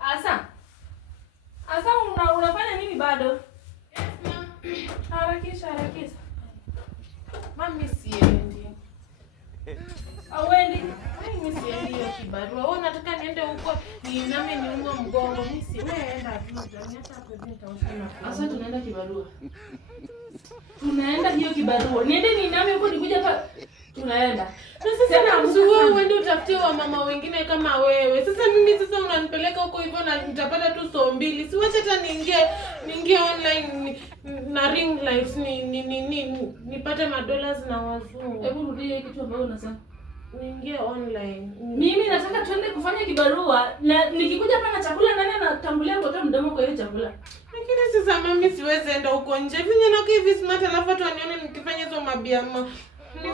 Asa. Asa unafanya nini bado? Yes, ma'am. Harakisha. Mami siendi. Awendi. Mimi siendi hiyo kibarua. Wewe unataka niende huko niiname niume mgongo. Mimi si weenda tu. Jamii hata hapo nitaosha. Asa tunaenda kibarua. Tunaenda hiyo kibarua. Niende niiname huko nikuja hapa. Tunaenda. Sasa wewe uende utafutie wa mama wengine kama wewe. Sasa mimi unanipeleka huko hivyo na nitapata tu so mbili. Siwache hata niingie online na ring lights nipate madollars na wazungu. Hebu rudie kitu ambacho unasema. Niingie online. Mimi nataka tuende kufanya kibarua na nikikuja hapa na chakula nani anatambulia kwa mdomo kwa hiyo chakula. Lakini sasa mimi siwezi enda huko nje. Vinyo na hivi smart alafu tu anione nikifanya hizo mabiama.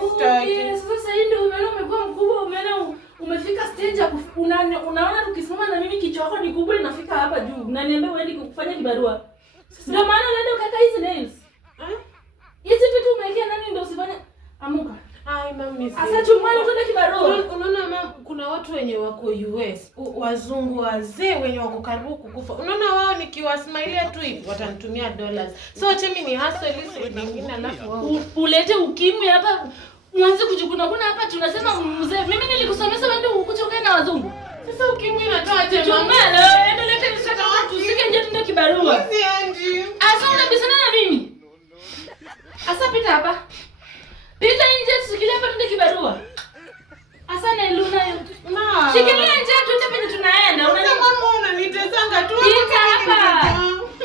Okay, sasa hii ndio umeona umekuwa mkubwa, umeona umefika stage ya unaona tukisimama na mimi kichwa chako ni kubwa inafika hapa juu. Unaniambia uende kufanya kibarua. Ndio maana unaenda ukaka hizi nails. Hizi vitu umewekea nani ndio usifanye amuka. Ai mami. Sasa chumani tuende kibarua. Unaona mama kuna watu wenye wako US, wazungu wazee wenye wako karibu kukufa. Unaona wao nikiwasmailia tu hivi watanitumia dollars. So acha mimi ni hustle hizo nyingine alafu wao ulete ukimwi hapa. Mwanze kujikuna hapa tunasema mzee mimi nilikusomesha wewe ndio ukuje ukae na wazungu. Sasa ukimwi inatoa aje mama? Mama, endelea nisaka watu usike nje tuende kibarua. Siendi. Asa unabisana na mimi. Asa pita hapa. Pita nje tusikilie hapa tuende kibarua. Asa na Luna yote. Ma. Shikilia nje tuende penye tunaenda. Mama unanitesanga tu. Pita hapa.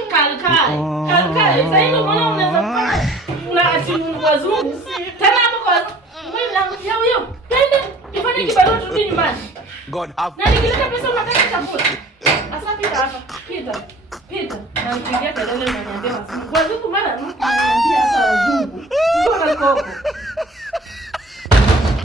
Kalkai. Sasa ndio unaona unaweza kufanya. Una asimu wazungu. Tena hapo kwa yao. Twende ifanye kibarua turudi nyumbani. God have. Na nikileta pesa unataka chakula. Asa pita hapa. Pita. Na nipigia kelele na niambia wazungu. Wazungu mara ananiambia hapa wazungu. Mbona koko?